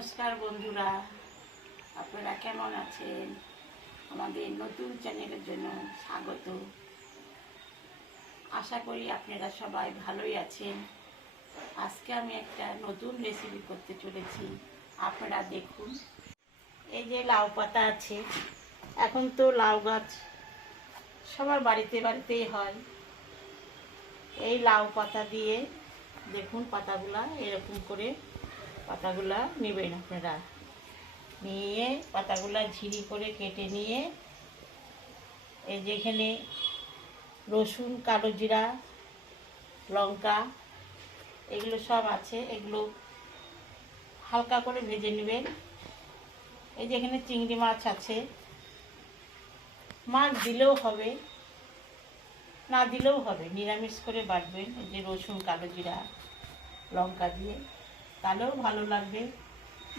নমস্কার বন্ধুরা, আপনারা কেমন আছেন? আমাদের নতুন চ্যানেলের জন্য স্বাগত। আশা করি আপনারা সবাই ভালোই আছেন। আজকে আমি একটা নতুন রেসিপি করতে চলেছি, আপনারা দেখুন। এই যে লাউ পাতা আছে, এখন তো লাউ গাছ সবার বাড়িতে বাড়িতেই হয়। এই লাউ পাতা দিয়ে দেখুন, পাতাগুলা এরকম করে পাতাগুলা নেবেন আপনারা, নিয়ে পাতাগুলা ঝিরি করে কেটে নিয়ে এই যেখানে রসুন, কালো জিরা, লঙ্কা এগুলো সব আছে, এগুলো হালকা করে ভেজে নেবেন। এই যেখানে চিংড়ি মাছ আছে, মাছ দিলেও হবে, না দিলেও হবে, নিরামিষ করে বাটবেন। এই যে রসুন, কালো জিরা, লঙ্কা দিয়ে, তাহলেও ভালো লাগবে।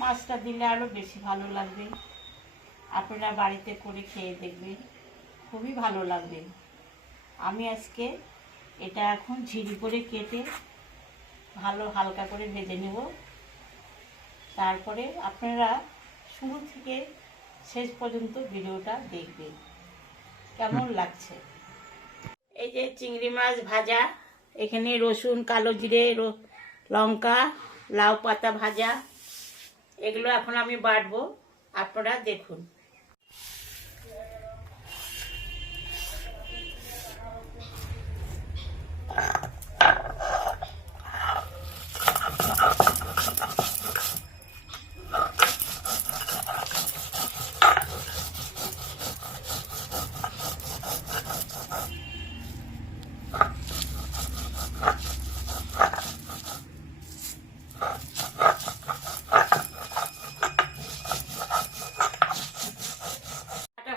মাছটা দিলে আরও বেশি ভালো লাগবে। আপনারা বাড়িতে করে খেয়ে দেখবেন, খুবই ভালো লাগবে। আমি আজকে এটা এখন ঝিরি করে কেটে ভালো হালকা করে ভেজে নেব। তারপরে আপনারা শুরু থেকে শেষ পর্যন্ত ভিডিওটা দেখবেন কেমন লাগছে। এই যে চিংড়ি মাছ ভাজা, এখানে রসুন, কালো জিরে, লঙ্কা, লাউ পাতা ভাজা, এগুলো এখন আমি বাটবো, আপনারা দেখুন।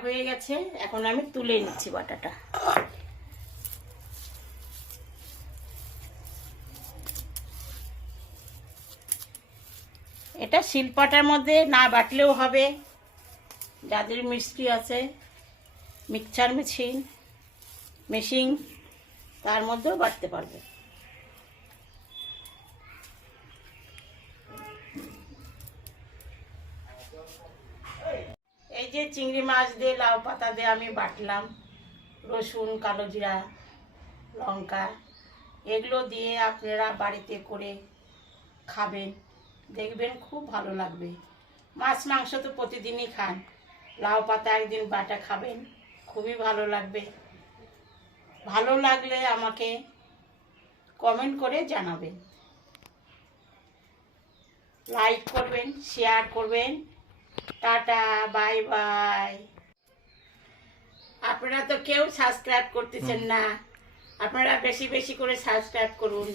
হয়ে গেছে, এখন আমি তুলে নিচ্ছি বাটাটা। এটা শিলপাটার মধ্যে না বাটলেও হবে, যাদের মিষ্টি আছে মিক্সচার মেশিন তার মধ্যেও বাটতে পারবে। এই যে চিংড়ি মাছ দিয়ে লাউ পাতা দিয়ে আমি বাটলাম, রসুন, কালো জিরা, লঙ্কা এগুলো দিয়ে আপনারা বাড়িতে করে খাবেন, দেখবেন খুব ভালো লাগবে। মাছ মাংস তো প্রতিদিনই খান, লাউ পাতা একদিন বাটা খাবেন, খুবই ভালো লাগবে। ভালো লাগলে আমাকে কমেন্ট করে জানাবেন, লাইক করবেন, শেয়ার করবেন। Tata, bye bye. আপনারা তো কেউ সাবস্ক্রাইব করতেছেন না, আপনারা বেশি বেশি করে সাবস্ক্রাইব করুন,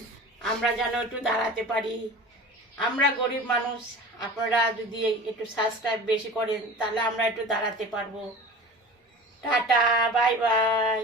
আমরা যেন একটু দাঁড়াতে পারি। আমরা গরিব মানুষ, আপনারা যদি একটু সাবস্ক্রাইব বেশি করেন তাহলে আমরা একটু দাঁড়াতে পারবো। Tata, bye bye.